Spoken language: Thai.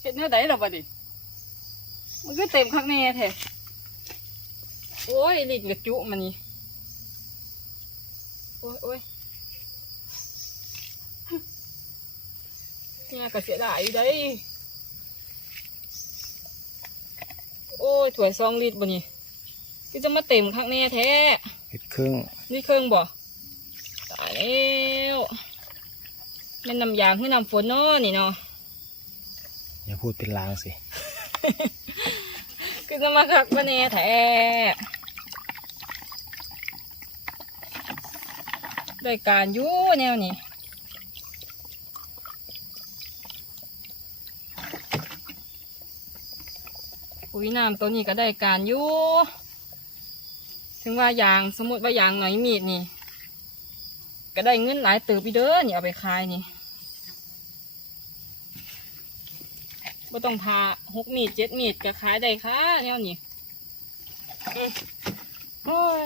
เห็ดแนวใดล่ะบัดนี้มันก็เต็มข้างแน่แท้โอ้ยลิ้นกระจุมันนี่โอ้ยโอ้ยเนี่ยก็เสียดายอยู่ได้ยโอ้ยถ้วยซองลิตรบ่นี่ก็จะมาเต็มข้างแน่แท้เห็ดครึ่งนี่เครื่องบ่ตายแล้วแมันน้ำยางคือน้ำฝนเนาะนี่เนาะ อย่าพูดเป็นลางสิ คือจะมาคักมาแน่แท้ได้การยู่แนวนี้ปุ๋ยน้ำตัวนี้ก็ได้การยู่ถึงว่ายางสมมติว่ายางหน่อยมีดนี่ ก็ได้เงินหลายติบอีเด้อนี่เอาไปขายนี่ บ่ต้องพาหกมีดเจ็ดมีดก็ขายได้ค่ะแนวนี้โอ้ย